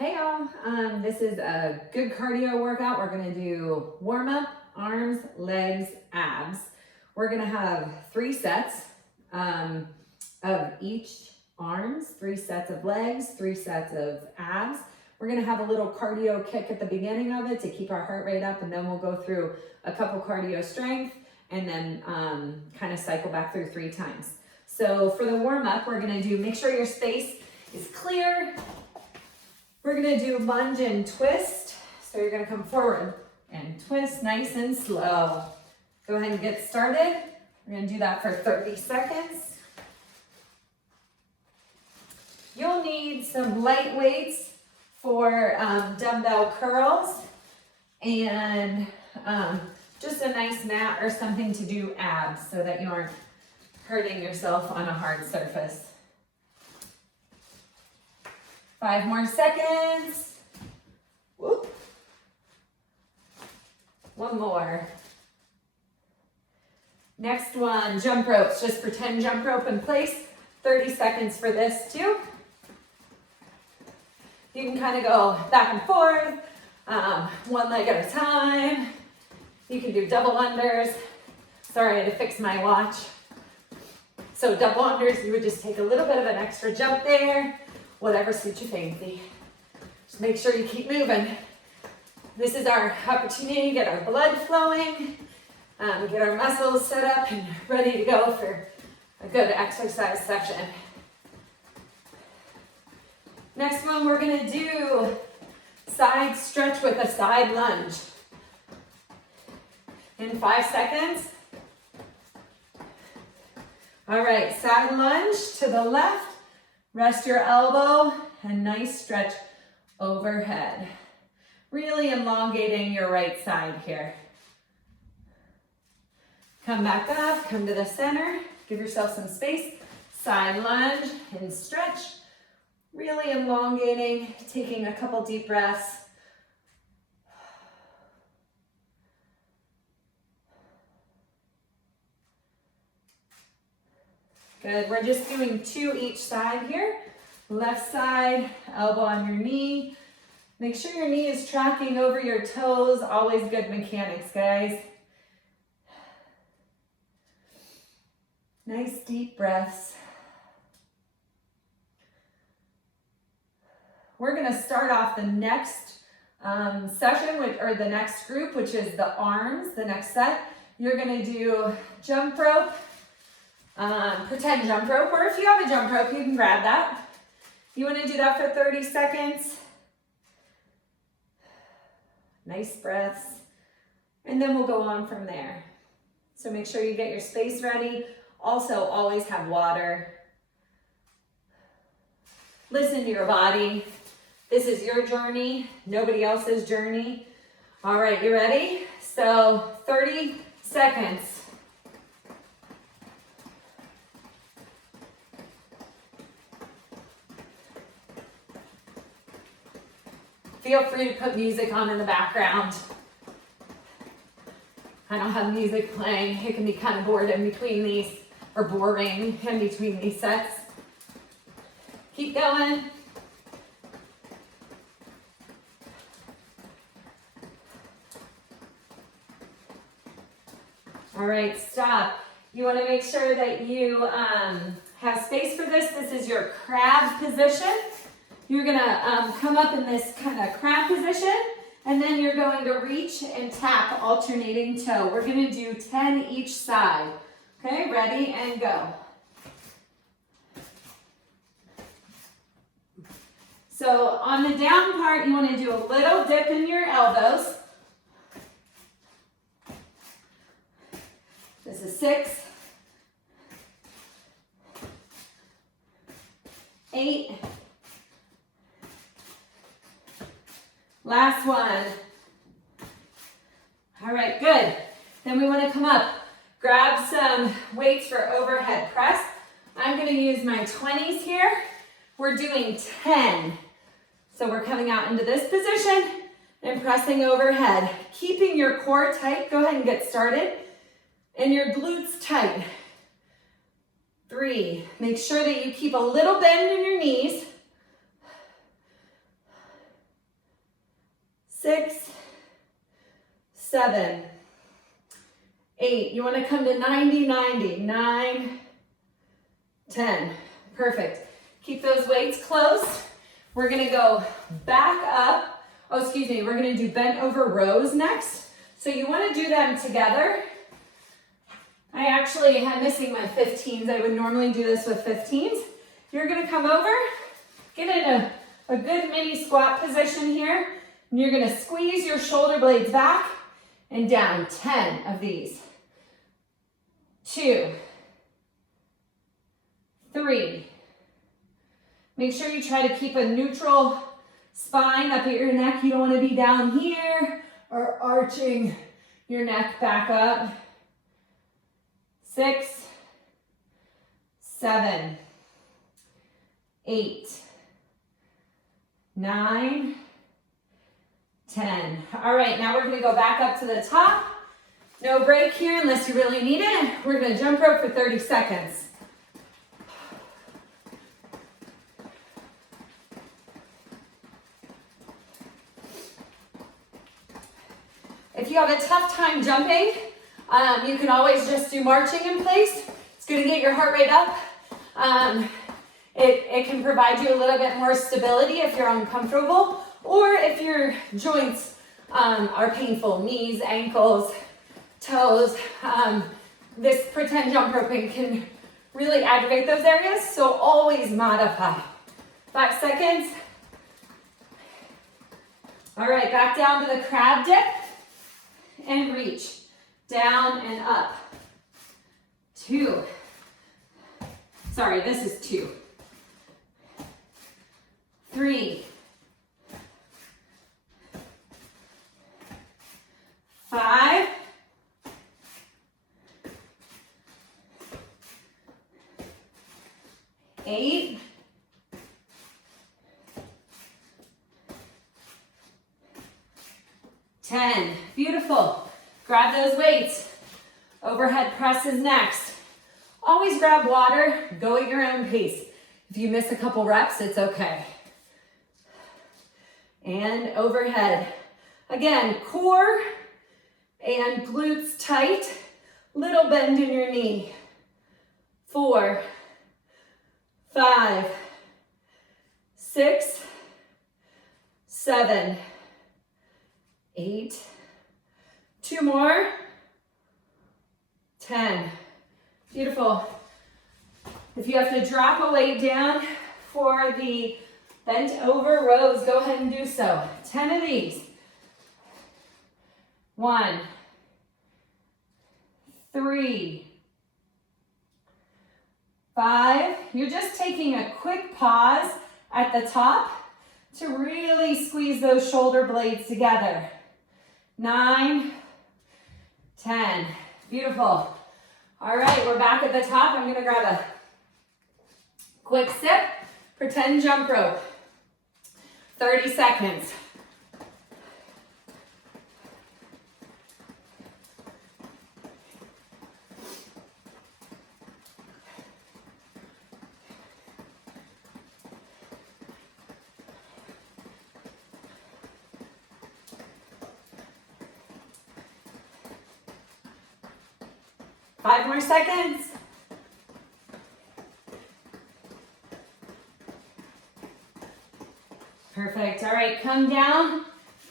Hey y'all, this is a good cardio workout. We're gonna do warm up, arms, legs, abs. We're gonna have 3 sets of each arms, 3 sets of legs, 3 sets of abs. We're gonna have a little cardio kick at the beginning of it to keep our heart rate up, and then we'll go through a couple cardio strength and then kind of cycle back through 3 times. So for the warm up, we're gonna do, make sure your space is clear. We're gonna do lunge and twist. So you're gonna come forward and twist nice and slow. Go ahead and get started. We're gonna do that for 30 seconds. You'll need some light weights for dumbbell curls and just a nice mat or something to do abs so that you aren't hurting yourself on a hard surface. 5 more seconds. Whoop. 1 more. Next one, jump ropes. Just pretend jump rope in place. 30 seconds for this too. You can kind of go back and forth, 1 leg at a time. You can do double unders. Sorry, I had to fix my watch. So double unders, you would just take a little bit of an extra jump there. Whatever suits your fancy. Just make sure you keep moving. This is our opportunity to get our blood flowing, get our muscles set up and ready to go for a good exercise session. Next one, we're gonna do side stretch with a side lunge. In 5 seconds. All right, side lunge to the left. Rest your elbow and nice stretch overhead. Really elongating your right side here. Come back up, come to the center. Give yourself some space. Side lunge and stretch. Really elongating, taking a couple deep breaths. Good, we're just doing 2 each side here. Left side, elbow on your knee. Make sure your knee is tracking over your toes. Always good mechanics, guys. Nice deep breaths. We're gonna start off the next session, or the next group, which is the arms, the next set. You're gonna do jump rope, pretend jump rope, or if you have a jump rope, you can grab that. You want to do that for 30 seconds. Nice breaths. And then we'll go on from there. So make sure you get your space ready. Also, always have water. Listen to your body. This is your journey, nobody else's journey. All right, you ready? So 30 seconds. Feel free to put music on in the background. I don't have music playing. It can be kind of bored in between these, or boring in between these sets. Keep going. All right, stop. You want to make sure that you have space for this. This is your crab position. You're gonna come up in this kind of crab position, and then you're going to reach and tap alternating toe. We're gonna do 10 each side. Okay, ready and go. So on the down part, you wanna do a little dip in your elbows. This is 6, 8, last one. All right, good. Then we want to come up, grab some weights for overhead press. I'm going to use my 20s here. We're doing 10. So we're coming out into this position and pressing overhead. Keeping your core tight. Go ahead and get started. And your glutes tight. 3. Make sure that you keep a little bend in your knees. 7, 8. You want to come to 90, 90. 9, 10. Perfect. Keep those weights close. We're going to go back up. Oh, excuse me. We're going to do bent over rows next. So you want to do them together. I actually am missing my 15s. I would normally do this with 15s. You're going to come over, get in a good mini squat position here. And you're going to squeeze your shoulder blades back and down. 10 of these. 2, 3. Make sure you try to keep a neutral spine up at your neck. You don't want to be down here or arching your neck back up. 6, 7, 8, 9, 10. All right, now we're going to go back up to the top. No break here unless you really need it. We're going to jump rope for 30 seconds. If you have a tough time jumping, you can always just do marching in place. It's going to get your heart rate up. It can provide you a little bit more stability if you're uncomfortable or if your joints are painful, knees, ankles, toes. This pretend jump roping can really aggravate those areas, so always modify. 5 seconds. All right, back down to the crab dip and reach. Down and up. 2. Sorry, this is 2. 3. 5. 8. 10. Beautiful. Grab those weights. Overhead press is next. Always grab water. Go at your own pace. If you miss a couple reps, it's okay. And overhead. Again, core and glutes tight. Little bend in your knee. 4, 5, 6, 7, 8. 2 more. 10. Beautiful. If you have to drop a weight down for the bent over rows, go ahead and do so. 10 of these. 1, 3, 5. You're just taking a quick pause at the top to really squeeze those shoulder blades together. 9, 10. Beautiful. All right, we're back at the top. I'm gonna grab a quick sip. Pretend jump rope. 30 seconds. Five more seconds. Perfect. All right, come down,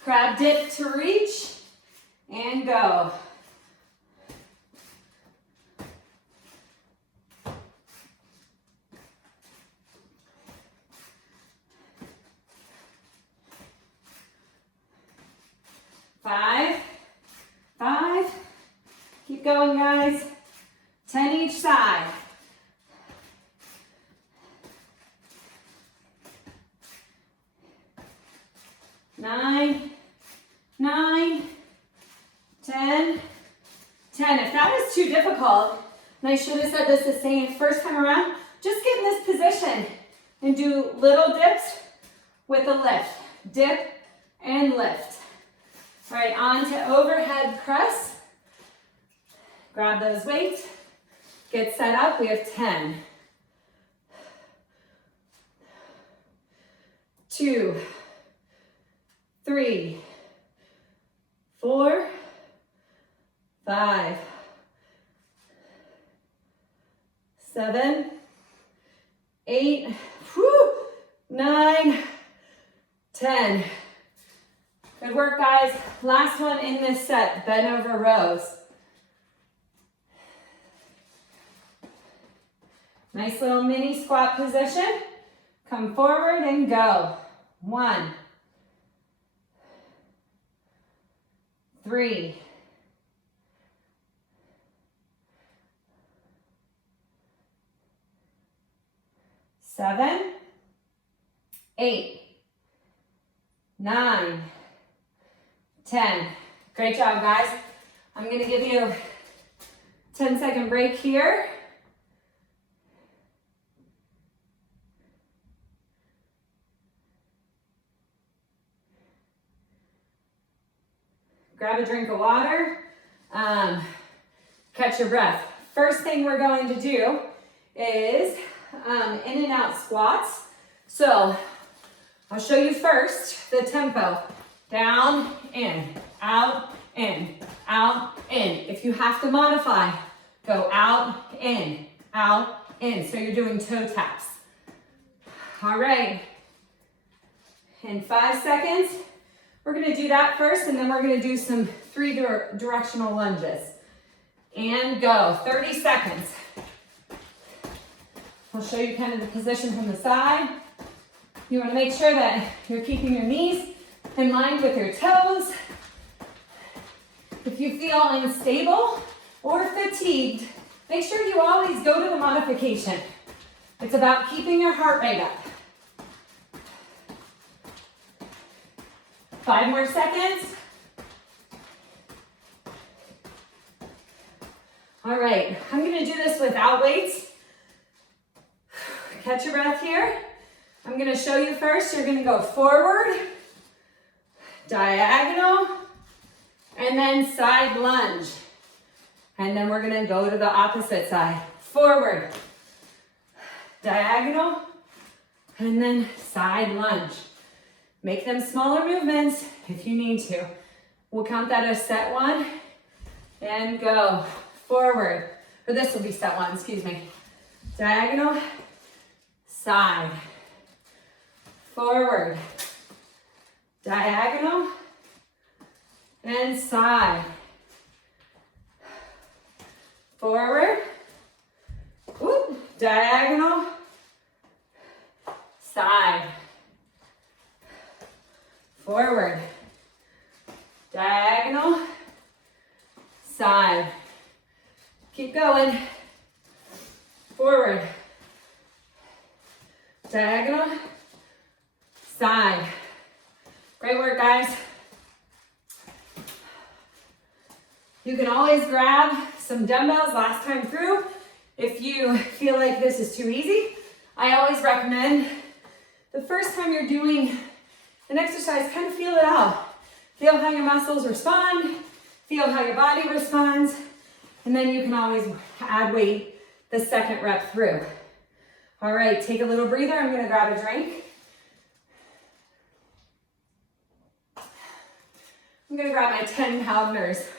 crab dip to reach, and go. Five. Keep going, guys. 10 each side. 9, 10. If that is too difficult, and I should have said this the same first time around, just get in this position and do little dips with a lift. Dip and lift. All right, on to overhead press. Grab those weights. Get set up. We have 10. 2, 3, 4, 7, 8, whew, 9, 10. Good work, guys. Last one in this set, bent over rows. Nice little mini squat position. Come forward and go. 1, 3, 7, 8, 9, 10. Great job, guys. I'm going to give you a 10-second break here. Grab a drink of water, catch your breath. First thing we're going to do is in and out squats. So I'll show you first the tempo. Down, in, out, in, out, in. If you have to modify, go out, in, so you're doing toe taps. All right, in 5 seconds, we're gonna do that first, and then we're gonna do some 3 directional lunges. And go, 30 seconds. I'll show you kind of the position from the side. You wanna make sure that you're keeping your knees in line with your toes. If you feel unstable or fatigued, make sure you always go to the modification. It's about keeping your heart rate up. 5 more seconds. All right, I'm gonna do this without weights. Catch your breath here. I'm gonna show you first. You're gonna go forward, diagonal, and then side lunge. And then we're gonna go to the opposite side. Forward, diagonal, and then side lunge. Make them smaller movements if you need to. We'll count that as set 1 and go forward. Or this will be set 1, excuse me. Diagonal, side, forward, diagonal, and side. Forward, whoop, diagonal, side. Forward, diagonal, side. Keep going. Forward, diagonal, side. Great work, guys. You can always grab some dumbbells last time through if you feel like this is too easy. I always recommend the first time you're doing an exercise, kind of feel it out. Feel how your muscles respond, feel how your body responds, and then you can always add weight the second rep through. All right, take a little breather. I'm gonna grab a drink. I'm gonna grab my 10-pounders.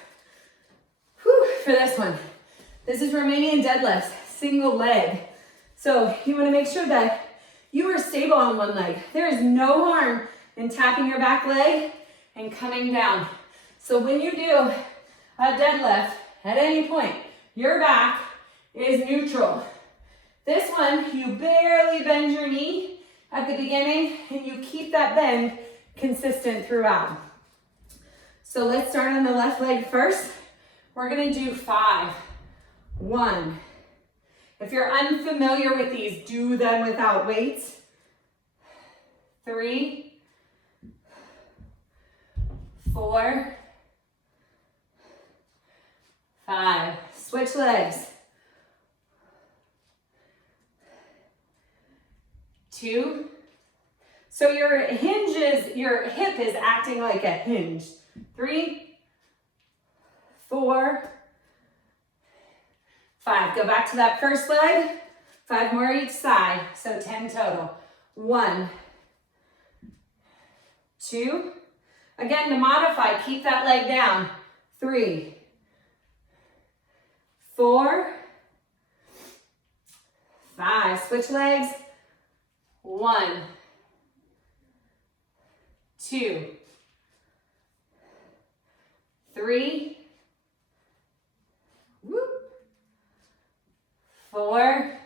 For this one. This is Romanian deadlifts, single leg. So you wanna make sure that you are stable on one leg. There is no harm in tapping your back leg and coming down. So when you do a deadlift at any point, your back is neutral. This one, you barely bend your knee at the beginning and you keep that bend consistent throughout. So let's start on the left leg first. We're gonna do 5. 1. If you're unfamiliar with these, do them without weights. 3. 4, 5. Switch legs. 2. So your hip is acting like a hinge. 3, 4, 5. Go back to that first leg. 5 more each side, so 10 total. 1, 2. Again, to modify, keep that leg down. 3, 4, 5, switch legs. 1, 2, 3, whoop, 4,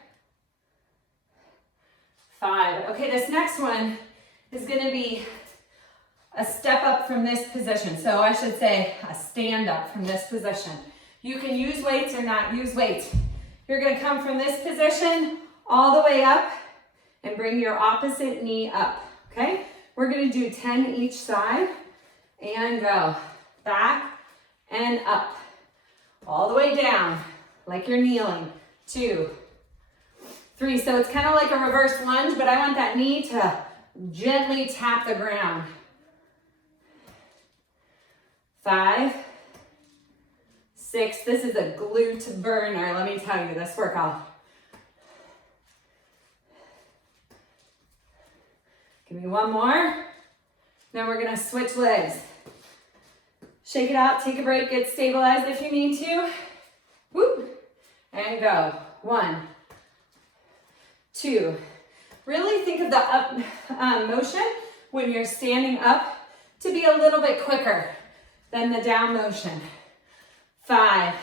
5. Okay, this next one is going to be a step up from this position. So I should say a stand up from this position. You can use weights or not use weights. You're going to come from this position all the way up and bring your opposite knee up, okay? We're going to do 10 each side and go back and up, all the way down like you're kneeling. 2, 3, so it's kind of like a reverse lunge, but I want that knee to gently tap the ground. 5, 6, this is a glute burner, let me tell you, this workout. Give me one more. Then we're gonna switch legs. Shake it out, take a break, get stabilized if you need to. Whoop, and go. 1, 2. Really think of the up motion when you're standing up to be a little bit quicker than the down motion. 5,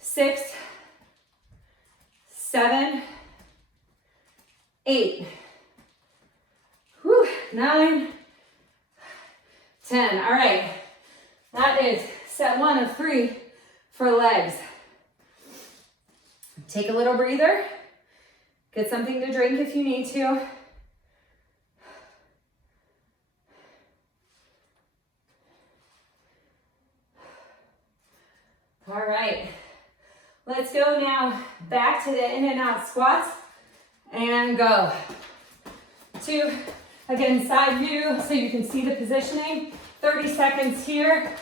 6, 7, 8. 9, 10. All right, that is set 1 of 3 for legs. Take a little breather. Get something to drink if you need to. All right, let's go now back to the in and out squats and go. 2, again, side view so you can see the positioning. 30 seconds here.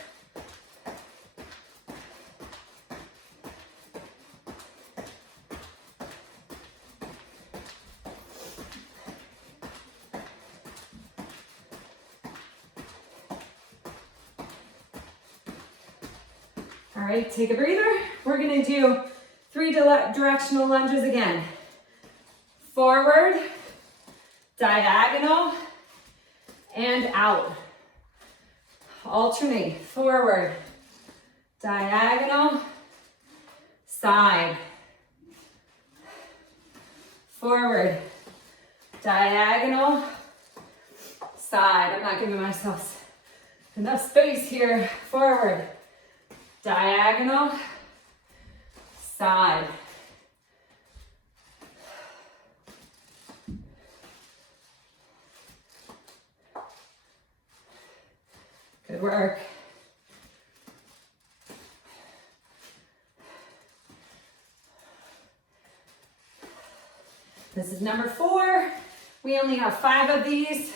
All right, take a breather. We're gonna do 3 directional lunges again. Forward, diagonal, and out. Alternate, forward, diagonal, side. Forward, diagonal, side. I'm not giving myself enough space here. Forward, diagonal, side. Good work. This is number 4. We only have 5 of these.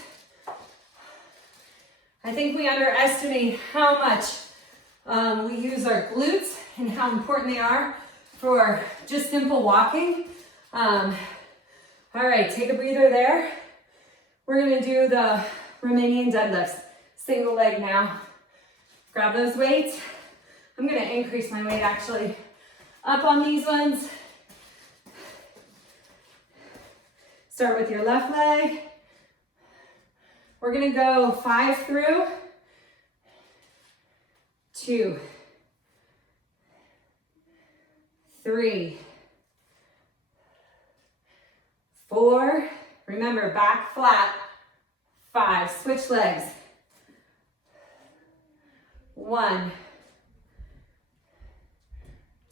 I think we underestimate how much we use our glutes and how important they are for just simple walking. All right, take a breather there. We're gonna do the Romanian deadlifts. Single leg now. Grab those weights. I'm gonna increase my weight actually up on these ones. Start with your left leg. We're gonna go 5 through. 2, 3, 4. Remember, back flat. 5, switch legs. 1,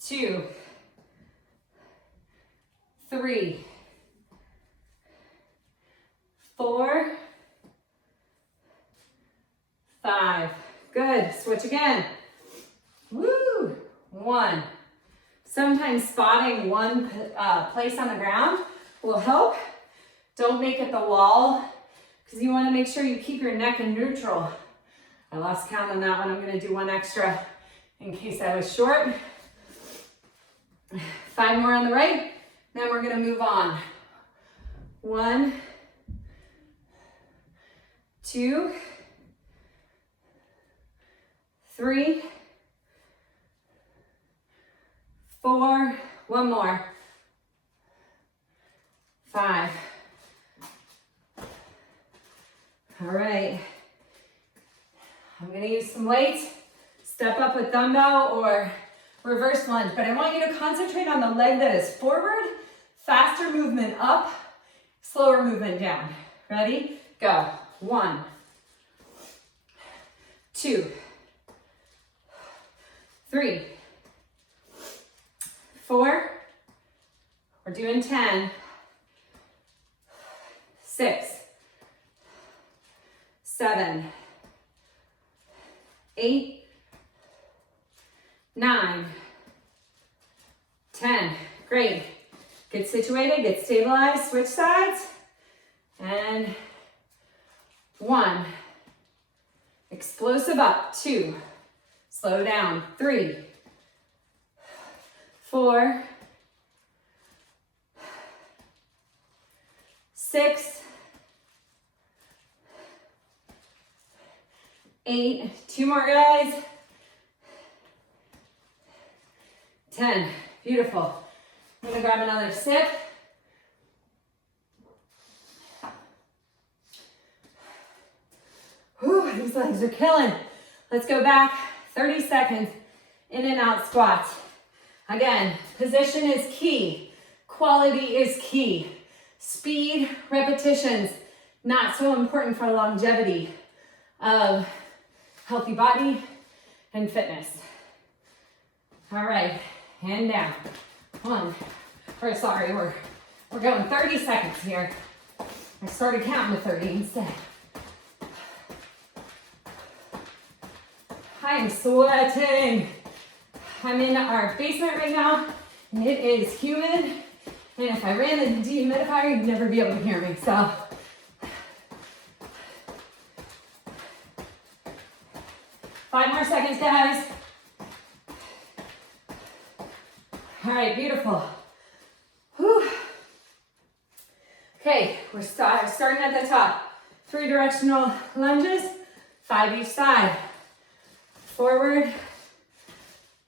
2, 3, 4, 5. Good. Switch again. Woo. 1. Sometimes spotting one place on the ground will help. Don't make it the wall because you want to make sure you keep your neck in neutral. I lost count on that one. I'm going to do 1 extra in case I was short. 5 more on the right. Then we're going to move on. 1, 2, 3, 4, 1 more, 5. All right. I'm gonna use some weights. Step up with dumbbell or reverse lunge, but I want you to concentrate on the leg that is forward, faster movement up, slower movement down. Ready? Go. 1, 2, 3, 4, we're doing 10, 6, 7, 8, 9, 10. Great. Get situated, get stabilized, switch sides. And 1. Explosive up. 2. Slow down. 3, 4, 6, 8. 2 more, guys. 10. Beautiful. I'm gonna grab another sip. Whew, these legs are killing. Let's go back 30 seconds. In and out squats. Again, position is key. Quality is key. Speed, repetitions, not so important for longevity of healthy body and fitness. All right, hand down. We're going 30 seconds here. I started counting to 30 instead. I am sweating. I'm in our basement right now, and it is humid. And if I ran the dehumidifier, you'd never be able to hear me, so. 5 more seconds, guys. All right, beautiful. Whew. Okay, we're starting at the top. 3 directional lunges, 5 each side. Forward,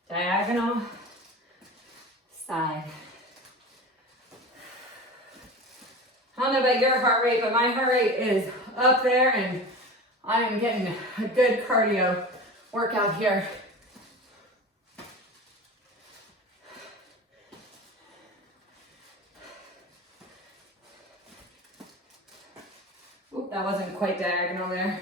diagonal, side. I don't know about your heart rate, but my heart rate is up there and I am getting a good cardio workout here. Oop, that wasn't quite diagonal there.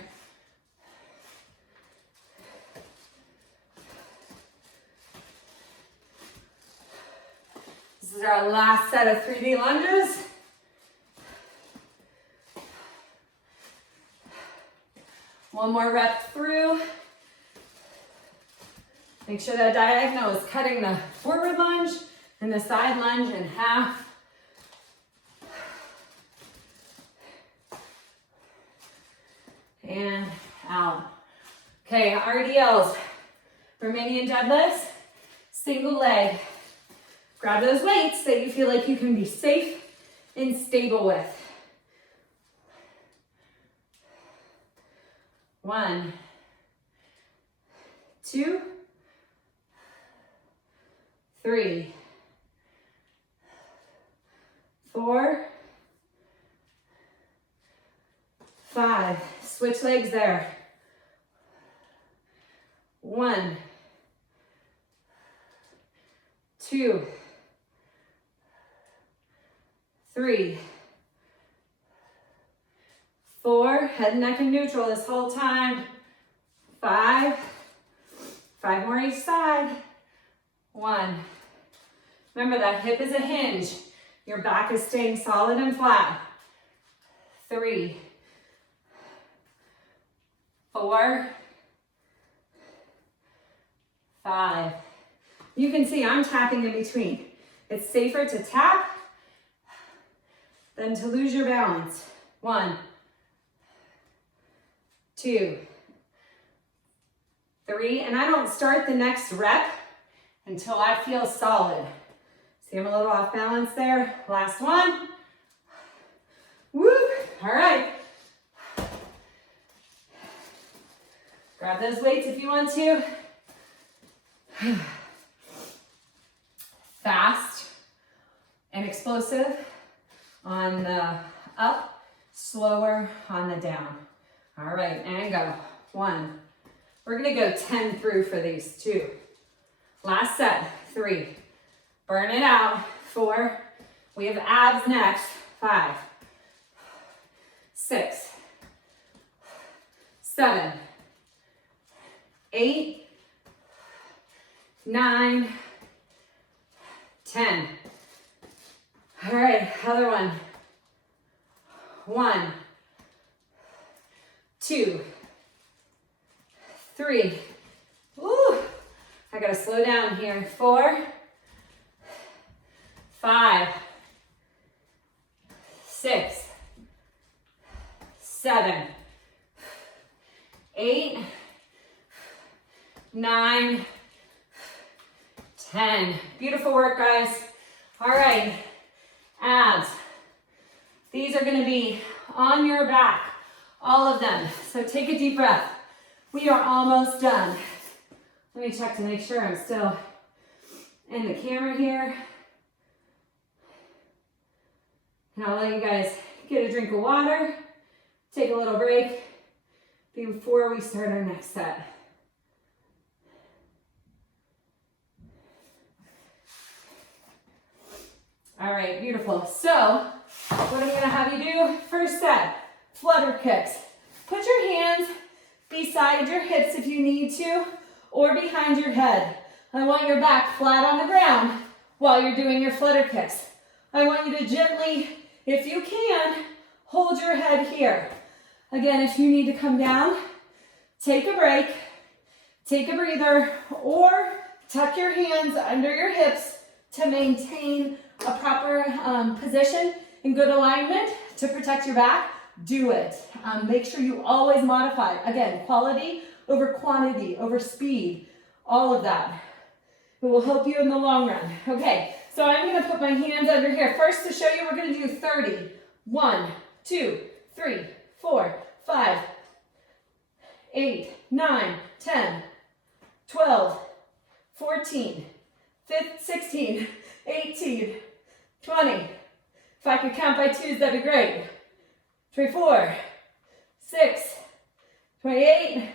This is our last set of 3D lunges. One more rep through. Make sure that diagonal is cutting the forward lunge and the side lunge in half. And out. Okay, RDLs, Romanian deadlifts, single leg. Grab those weights that you feel like you can be safe and stable with. 1, 2, 3, 4, 5. Switch legs there. 1, 2, 3, 4, head, neck, and neutral this whole time. 5, 5 more each side. 1. Remember that hip is a hinge. Your back is staying solid and flat. 3, 4, 5. You can see I'm tapping in between. It's safer to tap than to lose your balance. 1, 2, 3, and I don't start the next rep until I feel solid. See, I'm a little off balance there. Last one. Woo! All right. Grab those weights if you want to. Fast and explosive on the up, slower on the down. All right, and go. 1. We're gonna go 10 through for these. 2. Last set. 3. Burn it out. 4. We have abs next. 5. 6. 7. 8. 9. 10. All right, other one. 1, 2, 3. Woo! I gotta slow down here. 4, 5, 6, 7, 8, 9, 10. Beautiful work, guys. All right, abs. These are gonna be on your back, all of them. So take a deep breath. We are almost done. Let me check to make sure I'm still in the camera here. And I'll let you guys get a drink of water, take a little break before we start our next set. All right, beautiful. So, what I'm gonna have you do, first set, flutter kicks. Put your hands beside your hips if you need to, or behind your head. I want your back flat on the ground while you're doing your flutter kicks. I want you to gently, if you can, hold your head here. Again, if you need to come down, take a break, take a breather, or tuck your hands under your hips to maintain a proper position in good alignment to protect your back. Do it. Make sure you always modify. Again, quality over quantity, over speed, all of that. It will help you in the long run. Okay, so I'm gonna put my hands under here. First, to show you, we're gonna do 30. 1, 2, 3, 4, 5, 8, 9, 10, 12, 14, 15, 16, 18, 20. If I could count by twos, that'd be great. 24, 6, 28,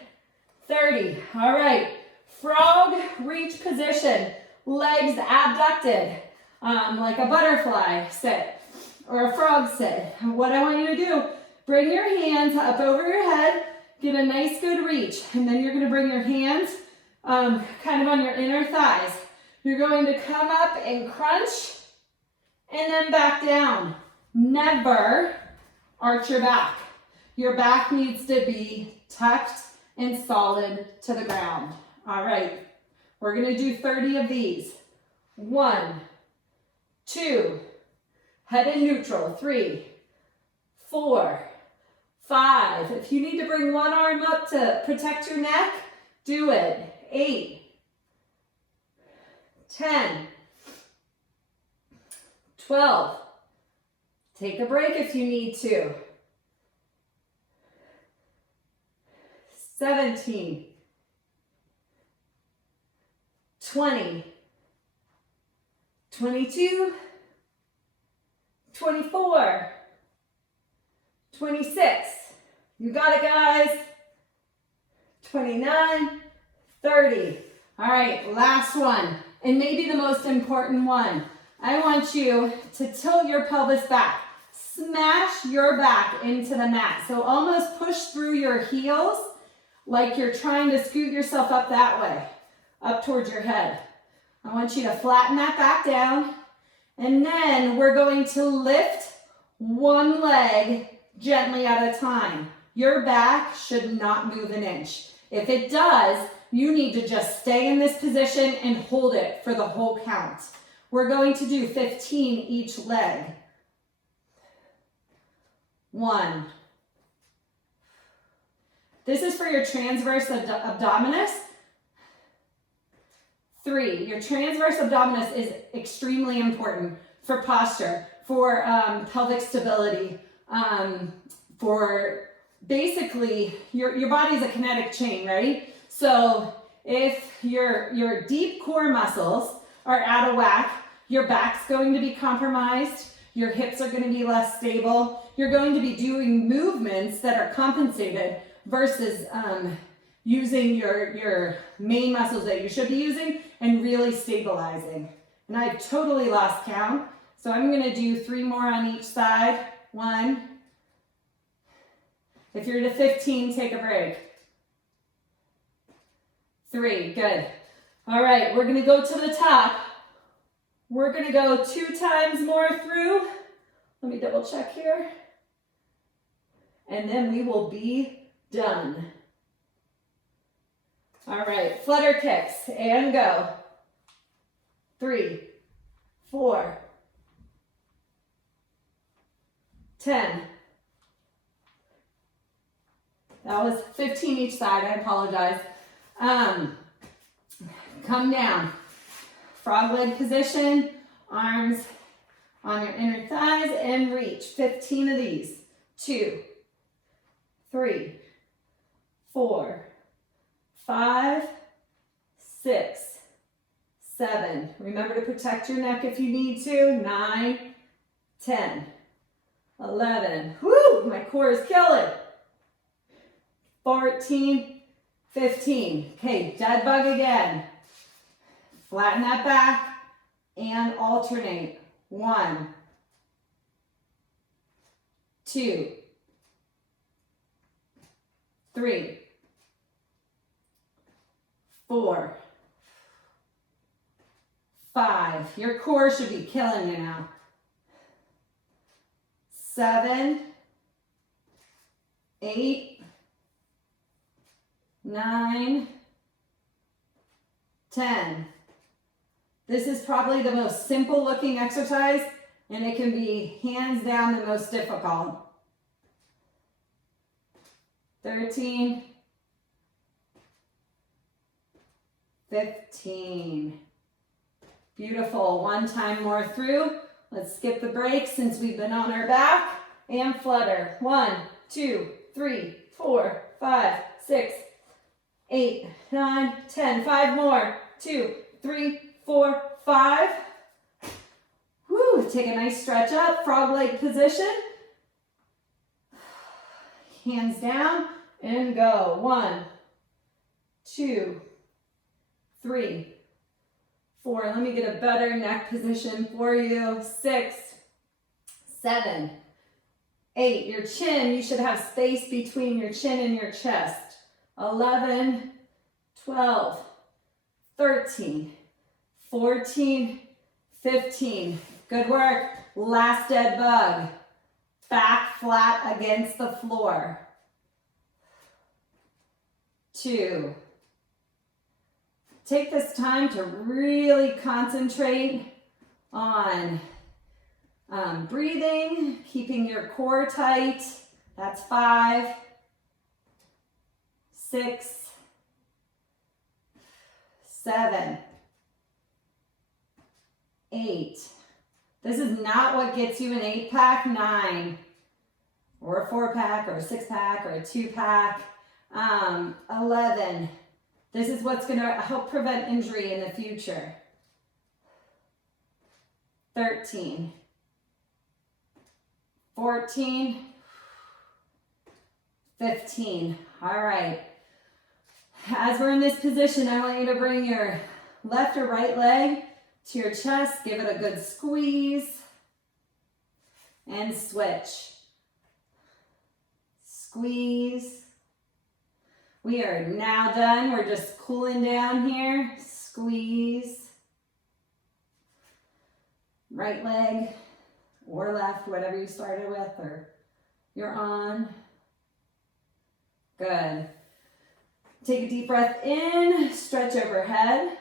30. All right, frog reach position, legs abducted, like a butterfly sit or a frog sit. What I want you to do, bring your hands up over your head, get a nice good reach, and then you're gonna bring your hands kind of on your inner thighs. You're going to come up and crunch, and then back down. Never arch your back. Your back needs to be tucked and solid to the ground. All right, we're gonna do 30 of these. 1, 2, head in neutral. 3, 4, 5. If you need to bring one arm up to protect your neck, do it. 8, 10, 12. Take a break if you need to. 17, 20, 22, 24, 26. You got it, guys. 29, 30. All right, last one, and maybe the most important one. I want you to tilt your pelvis back. Smash your back into the mat. So almost push through your heels like you're trying to scoot yourself up that way, up towards your head. I want you to flatten that back down, and then we're going to lift one leg gently at a time. Your back should not move an inch. If it does, you need to just stay in this position and hold it for the whole count. We're going to do 15 each leg. 1. This is for your transverse abdominis. 3, your transverse abdominis is extremely important for posture, for pelvic stability, for basically your body's a kinetic chain, right? So if your deep core muscles are out of whack, your back's going to be compromised, Your hips are going to be less stable. You're going to be doing movements that are compensated versus using your main muscles that you should be using and really stabilizing. And I totally lost count. So I'm going to do 3 more on each side. 1. If you're to 15, take a break. 3, good. All right, we're going to go to the top. We're going to go 2 times more through. Let me double check here. And then we will be done. All right, flutter kicks and go. 3, 4, 10. That was 15 each side, I apologize. Come down. Frog leg position, arms on your inner thighs and reach. 15 of these. 2, 3, 4, 5, 6, 7. Remember to protect your neck if you need to. 9, 10, 11. Woo, my core is killing. 14, 15. Okay, dead bug again. Flatten that back and alternate. 1, 2, 3, 4, 5. Your core should be killing you now. 7, 8, 9, 10. This is probably the most simple looking exercise, and it can be hands down the most difficult. 13, 15. Beautiful. 1 time more through. Let's skip the break since we've been on our back and flutter. 1, 2, 3, 4, 5, 6, 8, 9, 10. 5 more. 2, 3, 4, 5. Woo, take a nice stretch up, frog leg position. Hands down and go. 1, 2, 3, 4. Let me get a better neck position for you. 6, 7, 8. Your chin, you should have space between your chin and your chest. 11, 12, 13, 14, 15. Good work. Last dead bug. Back flat against the floor. 2. Take this time to really concentrate on breathing, keeping your core tight. That's 5, 6, 7, 8. This is not what gets you an 8-pack, 9, or a 4-pack, or a 6-pack, or a 2-pack. 11. This is what's going to help prevent injury in the future. 13, 14, 15. All right. As we're in this position, I want you to bring your left or right leg to your chest. Give it a good squeeze and switch. Squeeze. We are now done. We're just cooling down here. Squeeze. Right leg or left, whatever you started with or you're on. Good. Take a deep breath in, stretch overhead.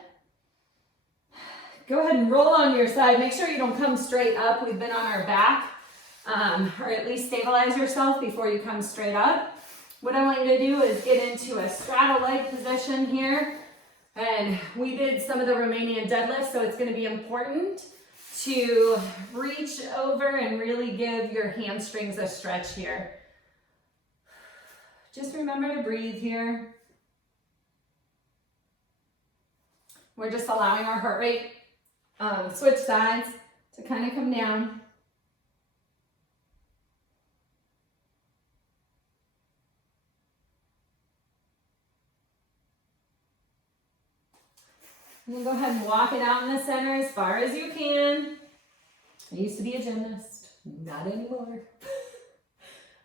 Go ahead and roll onto your side. Make sure you don't come straight up. We've been on our back, or at least stabilize yourself before you come straight up. What I want you to do is get into a straddle leg position here. And we did some of the Romanian deadlifts, so it's going to be important to reach over and really give your hamstrings a stretch here. Just remember to breathe here. We're just allowing our heart rate, switch sides, to kind of come down. And then go ahead and walk it out in the center as far as you can. I used to be a gymnast, not anymore.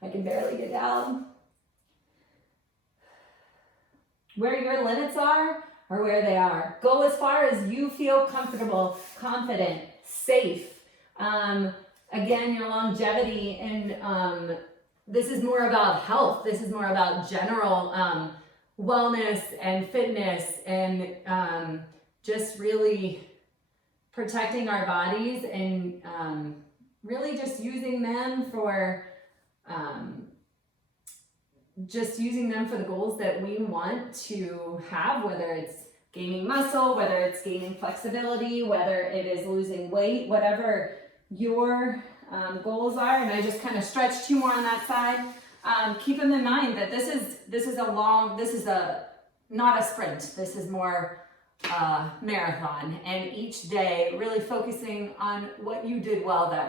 I can barely get down. Where your limits are where they are. Go as far as you feel comfortable, confident, safe. Again, your longevity, and this is more about health. This is more about general wellness and fitness, and just really protecting our bodies, and really just using them for the goals that we want to have, whether it's gaining muscle, whether it's gaining flexibility, whether it is losing weight, whatever your goals are. And I just kind of stretch 2 more on that side. Keep them in mind that this is not a sprint. This is more marathon, and each day really focusing on what you did well that